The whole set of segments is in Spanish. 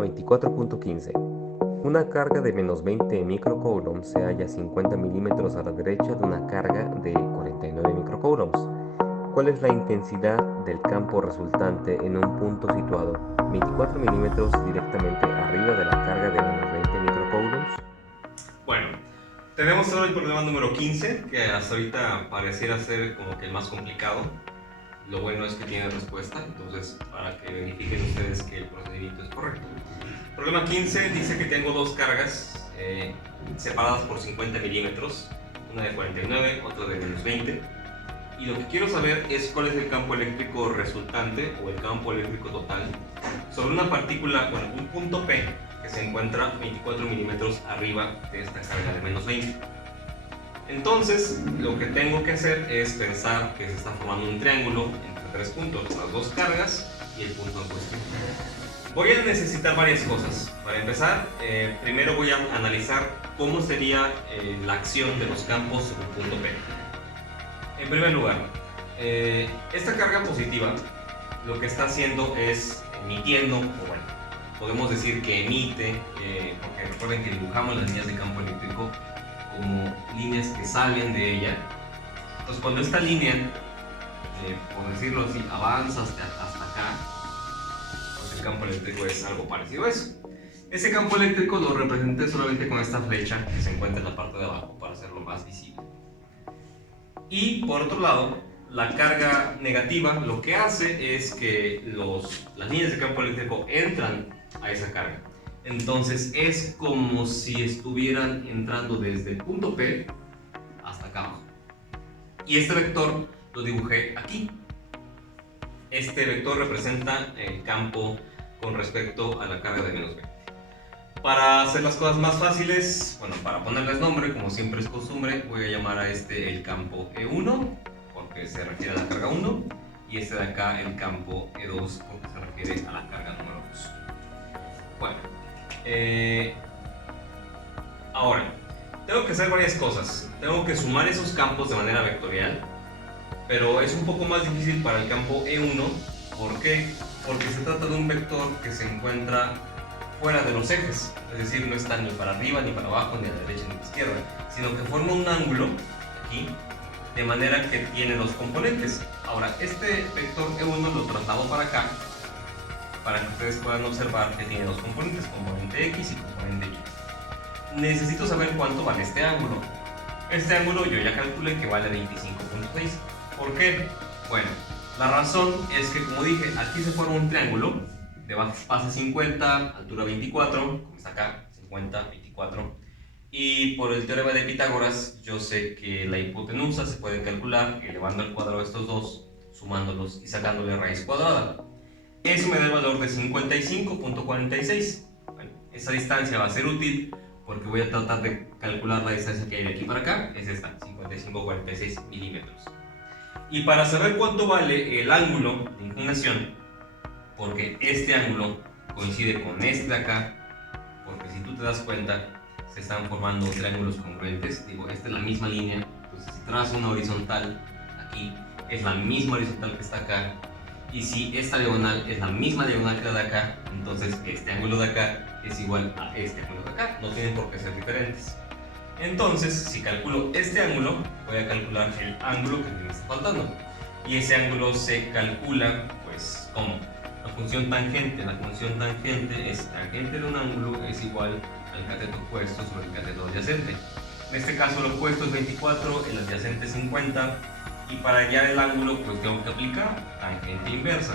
24.15. Una carga de menos 20 microcoulombs se halla a 50 milímetros a la derecha de una carga de 49 microcoulombs. ¿Cuál es la intensidad del campo resultante en un punto situado 24 milímetros directamente arriba de la carga de menos 20 microcoulombs? Bueno, tenemos ahora el problema número 15, que hasta ahorita pareciera ser como que el más complicado. Lo bueno es que tiene respuesta, entonces para que verifiquen ustedes que el procedimiento es correcto. Problema 15 dice que tengo dos cargas separadas por 50 milímetros, una de 49, otra de menos 20. Y lo que quiero saber es cuál es el campo eléctrico resultante o el campo eléctrico total sobre una partícula, bueno, un punto P que se encuentra 24 milímetros arriba de esta carga de menos 20. Entonces, lo que tengo que hacer es pensar que se está formando un triángulo entre tres puntos, las dos cargas y el punto en cuestión. Voy a necesitar varias cosas. Para empezar, primero voy a analizar cómo sería la acción de los campos sobre un punto P. En primer lugar, esta carga positiva lo que está haciendo es emitiendo, o bueno, podemos decir que emite, porque recuerden que dibujamos las líneas de campo eléctrico como líneas que salen de ella. Entonces cuando esta línea, por decirlo así, avanza hasta acá, pues el campo eléctrico es algo parecido a eso. Ese campo eléctrico lo representé solamente con esta flecha que se encuentra en la parte de abajo para hacerlo más visible. Y por otro lado, la carga negativa lo que hace es que las líneas de campo eléctrico entran a esa carga. Entonces es como si estuvieran entrando desde el punto P hasta acá abajo. Y este vector lo dibujé aquí. Este vector representa el campo con respecto a la carga de menos 20. Para hacer las cosas más fáciles, bueno, para ponerles nombre, como siempre es costumbre, voy a llamar a este el campo E1, porque se refiere a la carga 1, y este de acá el campo E2, porque se refiere a la carga número 2. Bueno, ahora, tengo que hacer varias cosas. Tengo que sumar esos campos de manera vectorial, pero es un poco más difícil para el campo E1. ¿Por qué? Porque se trata de un vector que se encuentra fuera de los ejes, es decir, no está ni para arriba, ni para abajo, ni a la derecha, ni a la izquierda, sino que forma un ángulo aquí, de manera que tiene dos componentes. Ahora, este vector E1 lo traslado para acá, para que ustedes puedan observar que tiene dos componentes, componente X y componente Y. Necesito saber cuánto vale este ángulo. Este ángulo yo ya calculé que vale 25.6. ¿Por qué? Bueno, la razón es que, como dije, aquí se forma un triángulo de base 50, altura 24, como está acá, 50, 24. Y por el teorema de Pitágoras, yo sé que la hipotenusa se puede calcular elevando al cuadrado estos dos, sumándolos y sacándole raíz cuadrada. Eso me da el valor de 55.46. Bueno, esa distancia va a ser útil porque voy a tratar de calcular la distancia que hay de aquí para acá, es esta, 55.46 milímetros. Y para saber cuánto vale el ángulo de inclinación, porque este ángulo coincide con este de acá, porque si tú te das cuenta, se están formando triángulos congruentes. Digo, esta es la misma línea, entonces si trazo una horizontal aquí, es la misma horizontal que está acá, y si esta diagonal es la misma diagonal que la de acá, entonces este ángulo de acá es igual a este ángulo de acá, no tienen por qué ser diferentes. Entonces, si calculo este ángulo, voy a calcular el ángulo que me está faltando, y ese ángulo se calcula, pues, ¿cómo? La función tangente es tangente de un ángulo es igual al cateto opuesto sobre el cateto adyacente. En este caso el opuesto es 24, el adyacente es 50, y para hallar el ángulo pues tengo que aplicar tangente inversa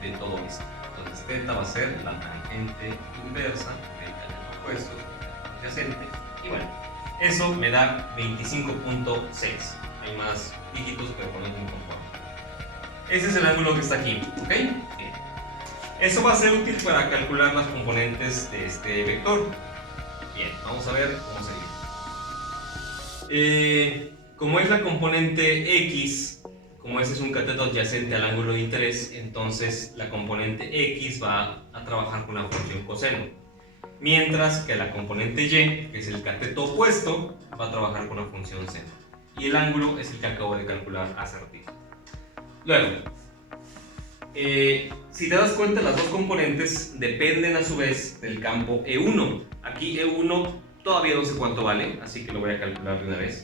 de todo esto. Entonces θ va a ser la tangente inversa del cateto opuesto sobre el cateto adyacente, y bueno, eso me da 25.6. Hay más dígitos, pero con eso me conformo. Ese es el ángulo que está aquí, ¿ok? Bien. Eso va a ser útil para calcular las componentes de este vector. Bien, vamos a ver cómo sería. Como es la componente X, como ese es un cateto adyacente al ángulo de interés, entonces la componente X va a trabajar con la función coseno. Mientras que la componente Y, que es el cateto opuesto, va a trabajar con la función seno. Y el ángulo es el que acabo de calcular hace ratito. Luego, Si te das cuenta, las dos componentes dependen a su vez del campo E1. Aquí E1 todavía no sé cuánto vale, así que lo voy a calcular de una vez.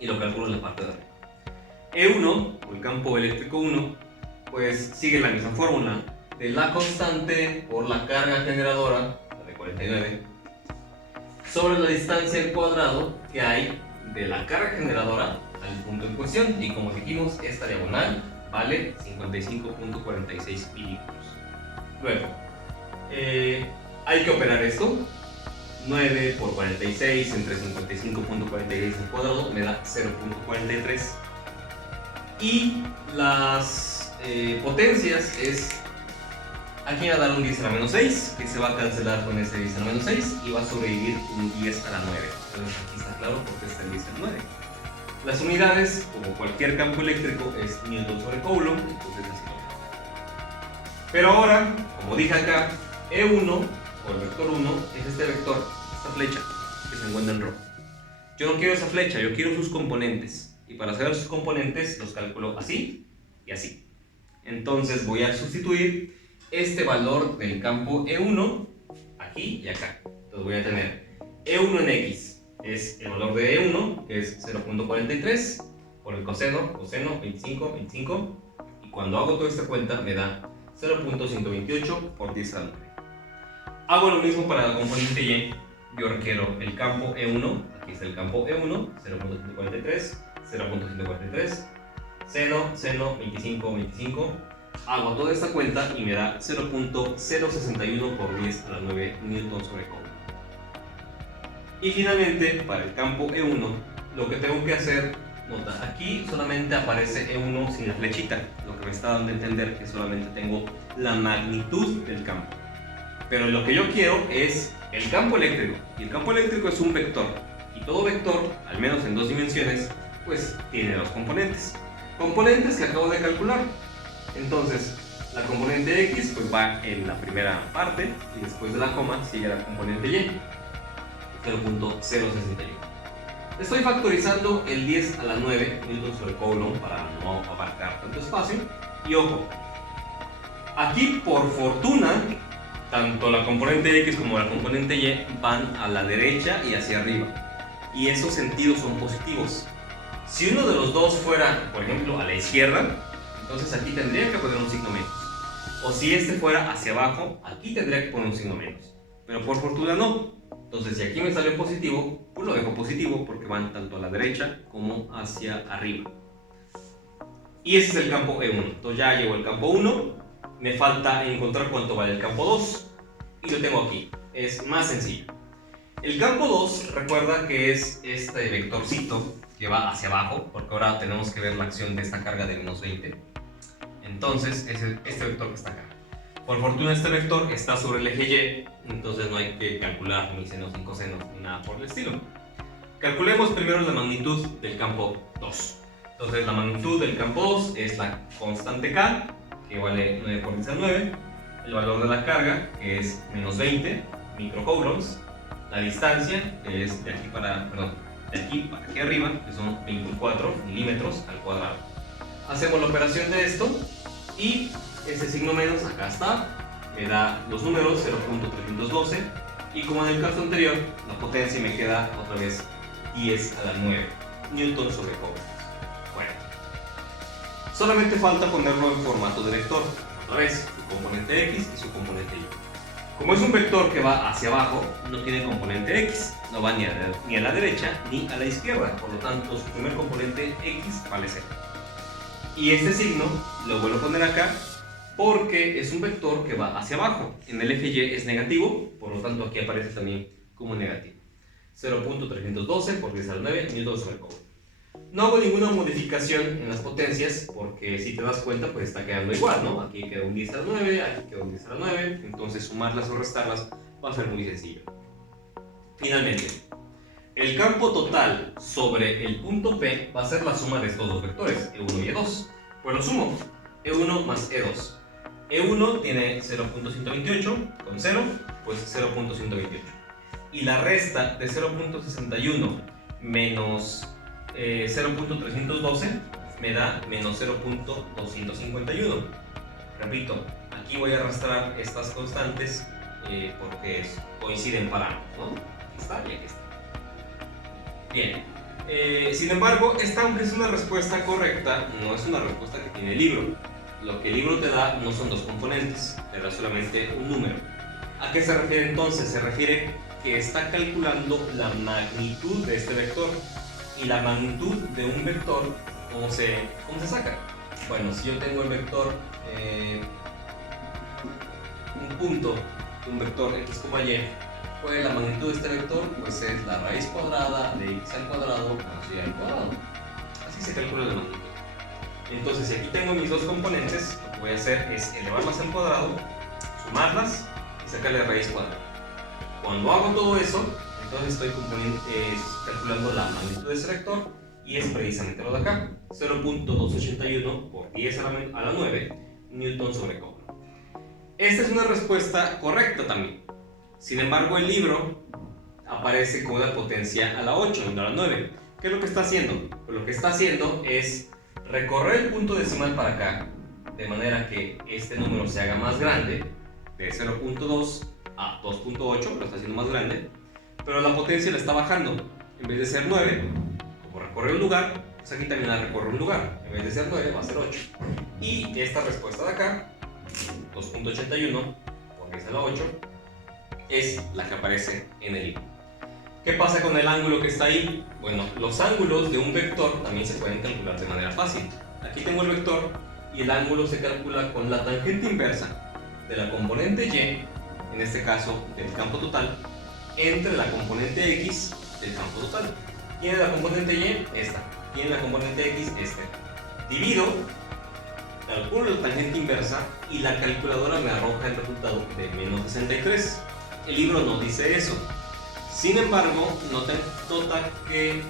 Y lo calculo en la parte de arriba. E1, o el campo eléctrico 1, pues sigue la misma fórmula de la constante por la carga generadora, la de 49, sobre la distancia al cuadrado que hay de la carga generadora al punto en cuestión. Y como dijimos, esta diagonal vale 55.46 milímetros. Luego, hay que operar esto. 9 por 46 entre 55.46 al cuadrado me da 0.43. Y las potencias es, aquí va a dar un 10 a la menos 6, que se va a cancelar con ese 10 a la menos 6 y va a sobrevivir un 10 a la 9. Entonces aquí está claro porque está el 10 a la 9. Las unidades, como cualquier campo eléctrico, es Newton sobre Coulomb, entonces así lo veo. Pero ahora, como dije acá, E1 o el vector 1 es este vector, esta flecha que se encuentra en rojo. Yo no quiero esa flecha, yo quiero sus componentes. Y para saber sus componentes los calculo así y así. Entonces voy a sustituir este valor del campo E1 aquí y acá. Entonces voy a tener E1 en X, es el valor de E1, que es 0.43, por el coseno, 25, 25. Y cuando hago toda esta cuenta me da 0.128 por 10 a la 9. Hago lo mismo para la componente Y. Yo requiero el campo E1, aquí está el campo E1, 0.143, 0.143, seno, 25, 25. Hago toda esta cuenta y me da 0.061 por 10 a la 9 Newton sobre Coulomb. Y finalmente, para el campo E1, lo que tengo que hacer, nota, aquí solamente aparece E1 sin la flechita, lo que me está dando a entender que solamente tengo la magnitud del campo. Pero lo que yo quiero es el campo eléctrico, y el campo eléctrico es un vector, y todo vector, al menos en dos dimensiones, pues tiene dos componentes. Componentes que acabo de calcular. Entonces, la componente X pues va en la primera parte, y después de la coma sigue la componente Y, 0.061. Estoy factorizando el 10 a la 9 Newton sobre Coulomb para no abarcar tanto espacio. Y ojo, aquí por fortuna, tanto la componente X como la componente Y van a la derecha y hacia arriba. Y esos sentidos son positivos. Si uno de los dos fuera, por ejemplo, a la izquierda, entonces aquí tendría que poner un signo menos. O si este fuera hacia abajo, aquí tendría que poner un signo menos. Pero por fortuna no. Entonces si aquí me salió positivo, pues lo dejo positivo porque van tanto a la derecha como hacia arriba. Y ese es el campo E1. Entonces ya llevo el campo 1. Me falta encontrar cuánto vale el campo 2 y lo tengo aquí. Es más sencillo. El campo 2, recuerda que es este vectorcito que va hacia abajo, porque ahora tenemos que ver la acción de esta carga de menos 20. Entonces es este vector que está acá. Por fortuna este vector está sobre el eje Y, entonces no hay que calcular ni senos ni cosenos ni nada por el estilo. Calculemos primero la magnitud del campo 2. Entonces la magnitud del campo 2 es la constante K, que vale 9 por 10 a 9, el valor de la carga, que es menos 20 microcoulombs, la distancia, que es de aquí para aquí arriba, que son 24 milímetros al cuadrado. Hacemos la operación de esto y ese signo menos acá está, me da los números 0.312 y como en el caso anterior, la potencia me queda otra vez 10 a la 9 Newton sobre Coulomb. Bueno, solamente falta ponerlo en formato de vector, otra vez, su componente X y su componente Y. Como es un vector que va hacia abajo, no tiene componente X, no va ni a la derecha ni a la izquierda, por lo tanto su primer componente X vale 0. Y este signo lo vuelvo a poner acá porque es un vector que va hacia abajo, en el eje Y es negativo, por lo tanto aquí aparece también como negativo. 0.312 por 10 a la 9 Newton sobre Coulomb. No hago ninguna modificación en las potencias porque si te das cuenta pues está quedando igual, ¿no? Aquí queda un 10 a la 9, aquí queda un 10 a la 9, entonces sumarlas o restarlas va a ser muy sencillo. Finalmente, el campo total sobre el punto P va a ser la suma de estos dos vectores, E1 y E2. Pues lo sumo, E1 más E2. E1 tiene 0.128 con 0, pues 0.128. Y la resta de 0.61 menos 0.312 me da menos 0.251. Repito, aquí voy a arrastrar estas constantes porque coinciden parámetros, ¿no? Aquí está y aquí está. Bien. Sin embargo, esta, aunque es una respuesta correcta, no es una respuesta que tiene el libro. Lo que el libro te da no son dos componentes, te da solamente un número. ¿A qué se refiere entonces? Se refiere que está calculando la magnitud de este vector. Y la magnitud de un vector, ¿cómo se saca? Bueno, si yo tengo el vector, un punto de un vector x, y, pues la magnitud de este vector pues es la raíz cuadrada de x al cuadrado más y al cuadrado. Así se calcula la magnitud. Entonces, si aquí tengo mis dos componentes, lo que voy a hacer es elevarlas al cuadrado, sumarlas y sacarle raíz cuadrada. Cuando hago todo eso, entonces estoy calculando la magnitud de ese vector y es precisamente lo de acá, 0.281 por 10 a la 9 newton sobre Coulomb. Esta es una respuesta correcta también. Sin embargo, el libro aparece con una potencia a la 8 y no a la 9. ¿Qué es lo que está haciendo? Pues lo que está haciendo es recorrer el punto decimal para acá, de manera que este número se haga más grande, de 0.2 a 2.8, lo está haciendo más grande, pero la potencia la está bajando. En vez de ser 9, como recorre un lugar, pues aquí también la recorre un lugar. En vez de ser 9, va a ser 8. Y esta respuesta de acá, 2.81 por 10 a la 8, es la que aparece en el libro. ¿Qué pasa con el ángulo que está ahí? Bueno, los ángulos de un vector también se pueden calcular de manera fácil. Aquí tengo el vector y el ángulo se calcula con la tangente inversa de la componente y, en este caso del campo total, entre la componente x del campo total. ¿Tiene la componente y? Esta. ¿Tiene la componente x? Esta. Divido, calculo la tangente inversa y la calculadora me arroja el resultado de menos 63. El libro no dice eso. Sin embargo, nota que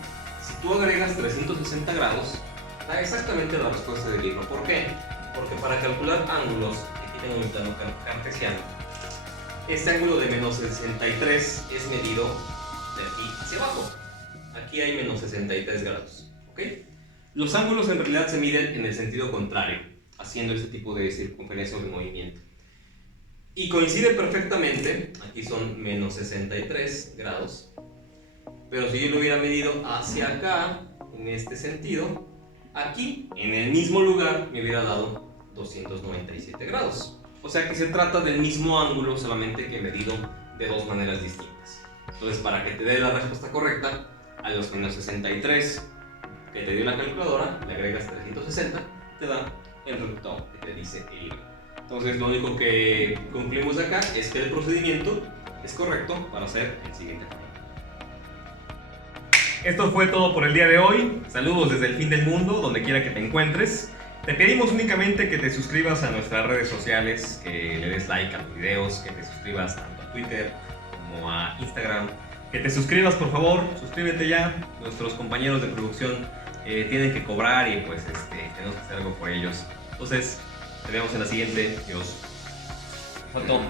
si tú agregas 360 grados, da exactamente la respuesta del libro. ¿Por qué? Porque para calcular ángulos, aquí tengo mi plano cartesiano, este ángulo de menos 63 es medido de aquí hacia abajo. Aquí hay menos 63 grados. ¿Ok? Los ángulos en realidad se miden en el sentido contrario, haciendo este tipo de circunferencia o de movimiento. Y coincide perfectamente, aquí son menos 63 grados, pero si yo lo hubiera medido hacia acá, en este sentido, aquí, en el mismo lugar, me hubiera dado 297 grados. O sea que se trata del mismo ángulo, solamente que medido de dos maneras distintas. Entonces, para que te dé la respuesta correcta, a los menos 63 que te dio la calculadora, le agregas 360, te da el resultado que te dice el libro. Entonces, lo único que concluimos de acá es que el procedimiento es correcto para hacer el siguiente ejemplo. Esto fue todo por el día de hoy. Saludos desde el fin del mundo, donde quiera que te encuentres. Te pedimos únicamente que te suscribas a nuestras redes sociales, que le des like a los videos, que te suscribas tanto a Twitter como a Instagram. Que te suscribas, por favor, suscríbete ya. Nuestros compañeros de producción tienen que cobrar y pues tenemos que hacer algo por ellos. Entonces, te vemos en la siguiente. Adiós. Faltó.